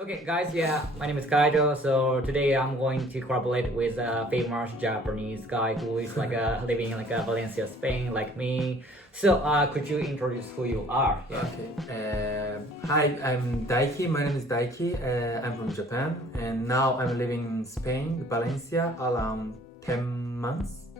Okay, guys, yeah, my name is Kaido. So today I'm going to collaborate with a famous Japanese guy who is living in Valencia, Spain, like me. So could you introduce who you are? Yeah. Okay. Hi, I'm Daiki. My name is Daiki. I'm from Japan, and now I'm living in Spain, Valencia, around 10 months.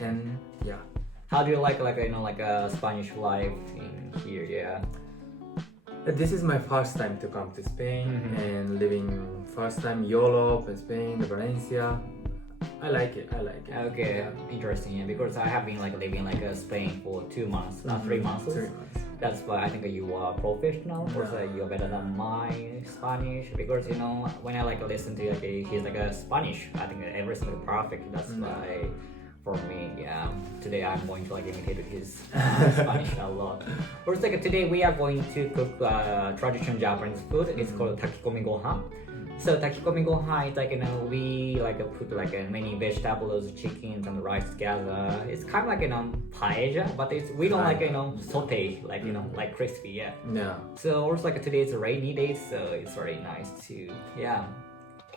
And yeah. How do you like Spanish life in here? Yeah. This is my first time to come to Spain and living first time Europe and Spain, Valencia. I like it. Okay, Yeah. interesting. Yeah, because I have been living Spain for 2 months, 3 months. 3 months. That's why I think you are professional. Because Yeah. you're better than my Spanish. Because when I listen to he's Spanish, I think everything is perfect. That's why. For me, yeah. Today I'm going to imitate his Spanish a lot. First, today we are going to cook traditional Japanese food. It's called takikomi gohan. So takikomi gohan is we put many vegetables, chickens, and rice together. It's kind of paella, but we don't saute like crispy. Yeah. Yeah. So also today it's a rainy day, so it's very nice to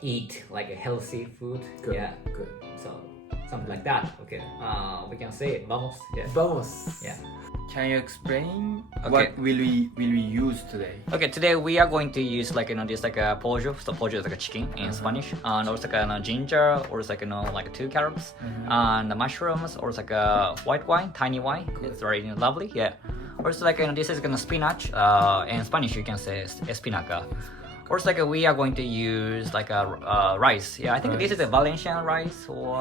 eat healthy food. Good. Yeah. Good. So something like that. Okay. We can say it. Vamos. Yeah. Vamos. Yeah. Can you explain Okay. what will we use today? Okay. Today we are going to use this pollo. So pollo is chicken in Spanish, and also ginger, or 2 carrots, and mushrooms, or white wine, tiny wine. It's very lovely. Yeah. Also this is spinach. In Spanish you can say espinaca. Or we are going to use rice. Yeah, I think this is a Valencian rice or.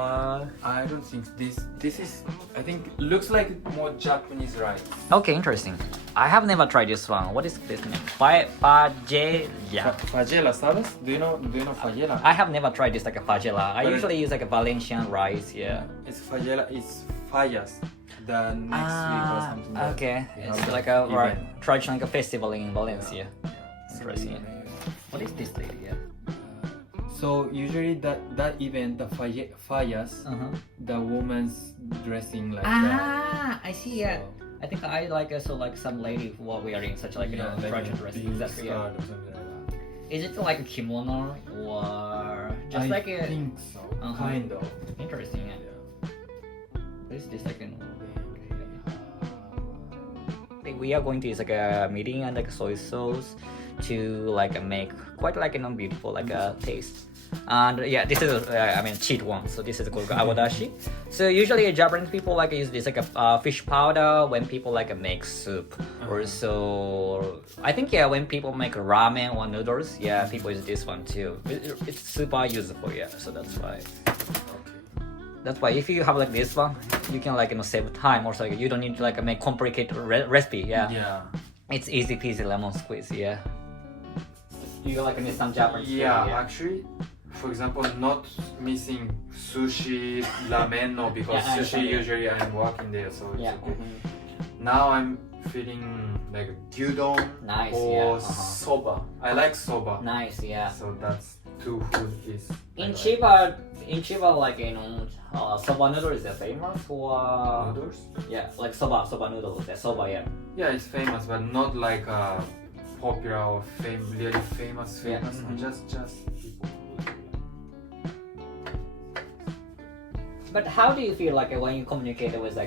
I don't think this is. I think looks like more Japanese rice. Okay, interesting. I have never tried this one. What is this name? Fajela. Fajela, ¿sabes? Do you know fajela? I have never tried this fajela. I usually use Valencian rice. Yeah. It's fajela. It's fallas. The next week or something. Okay. Yeah, It's event. traditional festival in Valencia. It's Interesting. really amazing. What is this lady? Yeah. So usually that event, the fallas, the woman's dressing like that. I see. Yeah. I think I some lady who are wearing such traditional dress. big Exactly. Yeah. skirt or something like that. Is it a kimono or just I a? think so. Kind of. Interesting. Yeah. Yeah. What is this we are going to use a meeting and soy sauce to make quite beautiful taste. And yeah, this is cheat one. So this is called awadashi. So usually Japanese people use this fish powder when people make soup. Or so I think when people make ramen or noodles, people use this one too. It's super useful. Yeah, so that's why. That's why if you have this one, you can save time. Also, you don't need to make complicated recipe. Yeah. Yeah. It's easy peasy lemon squeeze. Yeah. You miss some Japanese food, Yeah, actually, for example, not missing sushi, ramen, no, because Yeah, I sushi understand. usually I'm working there, so it's Yeah. okay. Now I'm feeling like gyudon Nice. or Yeah. soba. I like soba, Nice. Yeah. so that's two food is. I In like. Chiba, soba noodles is famous or Noodles? yeah, soba noodles. Soba, yeah. Yeah, it's famous, but not like popular or really famous. Yeah, Just people. But how do you feel when you communicate with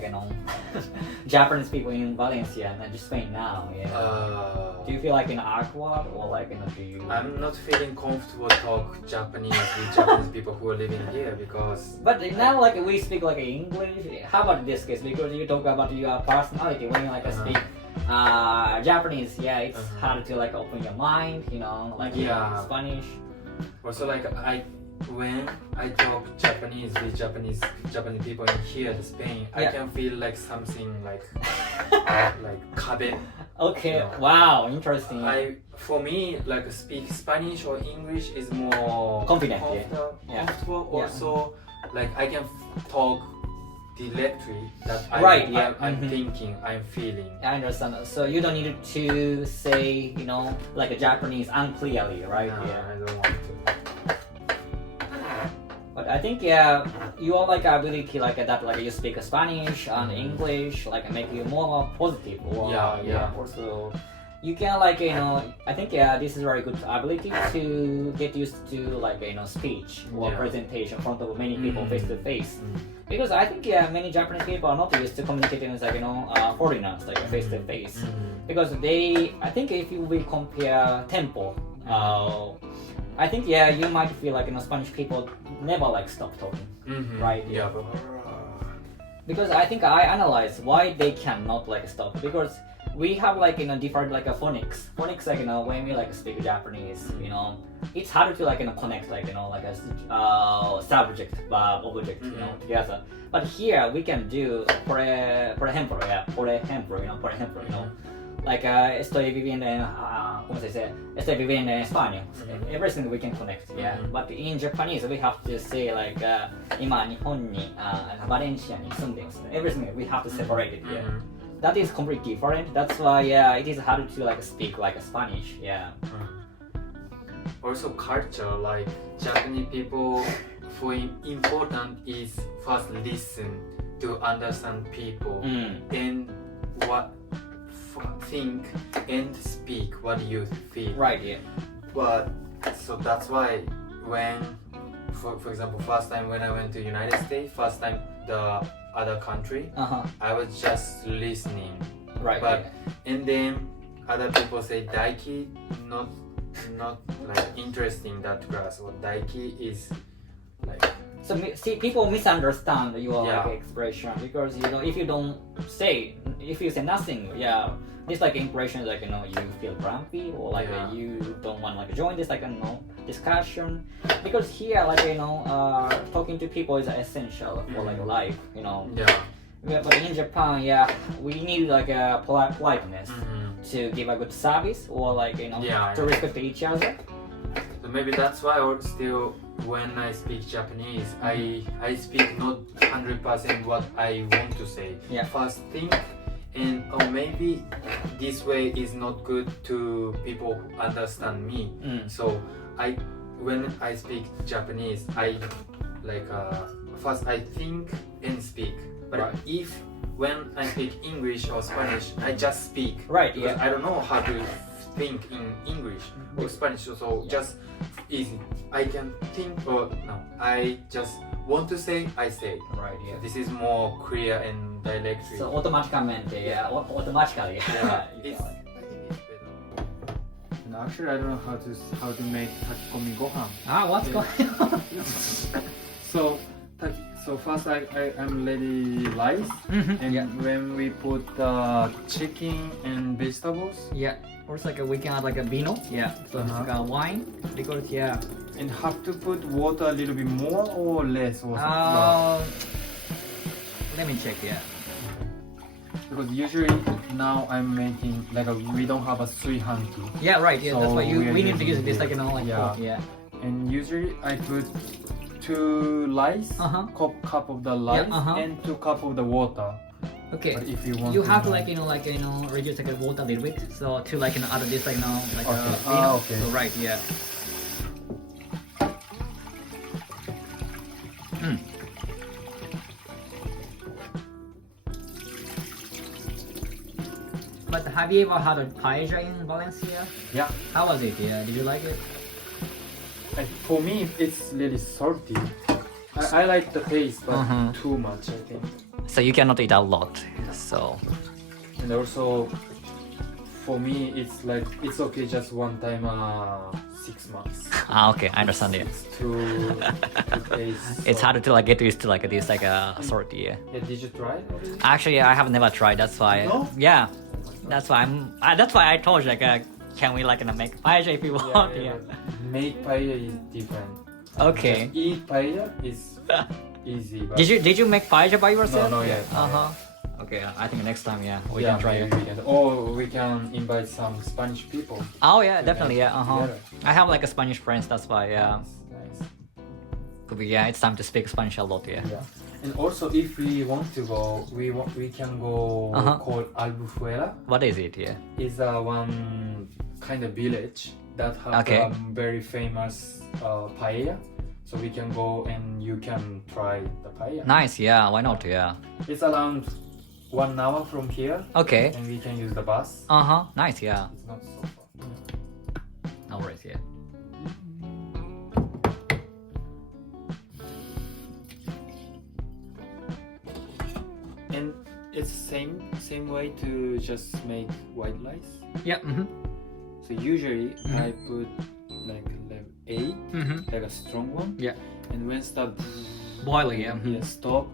Japanese people in Valencia and Spain now? Yeah. Do you feel awkward or do you? I'm not feeling comfortable talk Japanese with Japanese people who are living here because. But now we speak English. How about this case? Because you talk about your personality when you speak Japanese. Yeah, it's hard to open your mind. Yeah. Spanish. Also, when I talk Japanese with Japanese people in here in Spain, I Yeah. can feel something like kabe. Okay. Yeah. Wow. Interesting. For me, speak Spanish or English is more Confident, yeah. comfortable. Yeah. Also, I can talk directly that Right, yeah. I'm thinking, I'm feeling. I understand. So you don't need to say, a Japanese unclearly, right? No, Yeah. I don't want to. But I think you are ability that you speak Spanish and English make you more positive. Or, Yeah. Also, you can like I think this is very good ability to get used to like speech or Yeah. presentation in front of many people face to face. Mm. Because I think many Japanese people are not used to communicating with like foreigners like face to face. Because I think if you will compare tempo, I think you might feel like Spanish people never like stop talking, right? Yeah. Because I think I analyze why they cannot like stop, because we have like different like phonics like when we like speak Japanese, it's hard to like connect like like a subject verb object together. But here we can do por ejemplo, like estoy viviendo en ¿cómo se dice? Estoy viviendo en España. Everything we can connect, But in Japanese we have to say like 今日本にバレンシアに住んでます。Everything we have to separate it, That is completely different. That's why it is hard to like speak like Spanish, Also culture, like Japanese people, for important is first listen to understand people and what think and speak what you feel. Right, But so that's why when, for example, first time when I went to United States, first time the other country, I was just listening. Right. But and then other people say Daiki not like interesting that class, or Daiki is like. So see, people misunderstand your Yeah. like expression, because if you say nothing, this like impression like you feel grumpy, or like you don't want like join this like discussion, because here like talking to people is essential for like life, But in Japan, we need like a politeness to give a good service, or like to respect each other. So maybe that's why, or still when I speak Japanese, I speak not 100% what I want to say. First think, and maybe this way is not good to people who understand me. So when I speak Japanese, I like first I think and speak. But if when I speak English or Spanish, I just speak. Right. Because I don't know how to think in English or Spanish, so just easy. I can think, or no, I just want to say, I say. Right. This is more clear and direct. So automatically, automatically. I think it's better. No, actually, I don't know how to make takikomi gohan. What's going on? So first I'm ready rice, and when we put chicken and vegetables, Also like we can add like a vino, so it's like a wine, because and have to put water a little bit more or less, or let me check, because usually now I'm making like we don't have a suihanki. Right, So that's why we need to using use this like this, and usually I put 2 rice, cup of the rice, and 2 cup of the water. Okay. But if you want, you have to like reduce like water a little bit, so to like add this like like vino. Okay. So right, But have you ever had a paella in Valencia? Yeah. How was it? Did you like it? For me, it's really salty. I like the taste, but too much, I think. So you cannot eat a lot. So. And also, for me, it's like it's okay just one time 6 months. Okay, I understand it. It's too taste. It's hard to like get used to like this like sort. Yeah, did you try it already? Actually, I have never tried. That's why. No? Yeah. That's why that's why I told you like can we like make paella if you want? Make paella is different. Okay. Just eat paella is easy. But Did you make paella by yourself? No, yet. Okay, I think next time we can try it. We can. Or we can invite some Spanish people. Oh yeah, definitely together. I have like a Spanish friends. That's why Nice. Could be it's time to speak Spanish a lot. And also, if we want to go, we can go called Albufera. What is it? It's one kind of village that have very famous paella. So we can go and you can try the paella. Nice. Why not? It's around 1 hour from here, Okay. and we can use the bus. Nice. Yeah. It's not so far. No worries. Yeah. And it's same way to just make white rice. Yeah. So usually I put like level 8, like a strong one. Yeah. And when start Boiling. Yeah. yeah, stop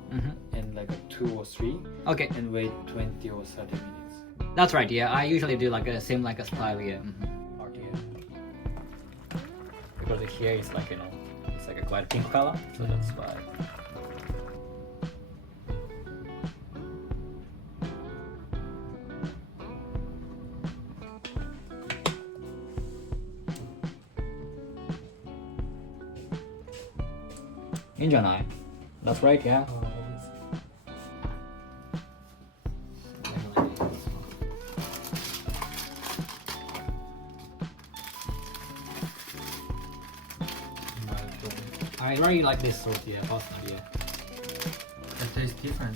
and like a 2 or 3, Okay. and wait 20 or 30 minutes. That's right. Yeah. I usually do like a same like a style. Yeah. Because here is like it's like a quite pink color, so that's why. Injanai. That's right, yeah. I really like this sort, yeah, personally, yeah. It tastes different.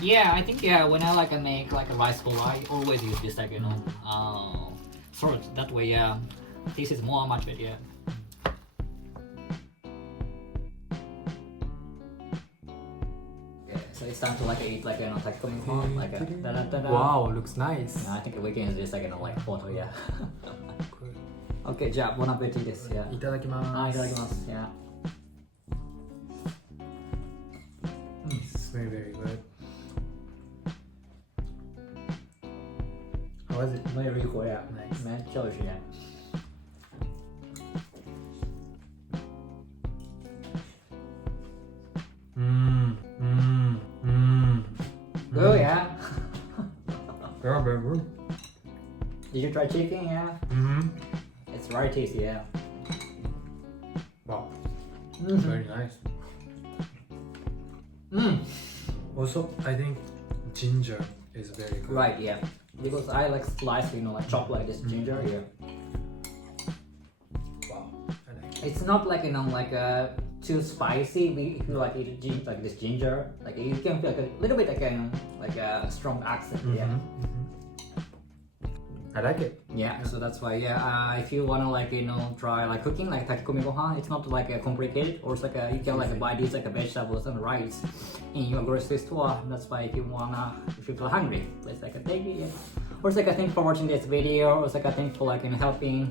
Yeah, I think when I like make like a rice bowl, I always use this like sort. That way, yeah, this is more much better, yeah. So it's time to like eat like takikomi like a da-da-da-da. Wow, looks nice. I think we can use this like like photo, yeah. Okay, じゃあ、bon appetit です。Yeah. いただきます。いただきます。Yeah. It's very, very good. How was it? Very cool, yeah. Nice. めっちゃ美味しいね。Good, yeah. Yeah, very good. Did you try chicken? Yeah. It's very tasty, yeah. Wow. Very nice. Also, I think ginger is very good. Right, yeah. Because I like slice, like chop like this ginger, yeah. Wow, I like it. It's not like too spicy. If you like eat like this ginger, like you can feel like a little bit like a strong accent, yeah. I like it. Yeah, so that's why, yeah, if you wanna try like cooking like takikomi gohan, it's not like complicated, or it's like you can like buy these like vegetables and rice in your grocery store. That's why if you feel hungry, let's take it. Yeah. Or it's like thanks for watching this video. Or it's like thanks for helping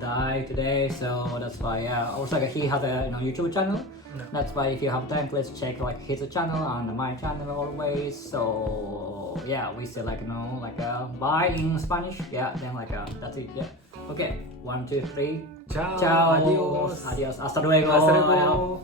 die today. So that's why, yeah. Also he has a YouTube channel. Yeah. That's why if you have time, let's check his channel and my channel always. So yeah, we say bye in Spanish. Yeah, then that's it. Yeah. Okay, 1, 2, 3. Ciao. Ciao. Adios. Adios. Hasta luego. Hasta luego.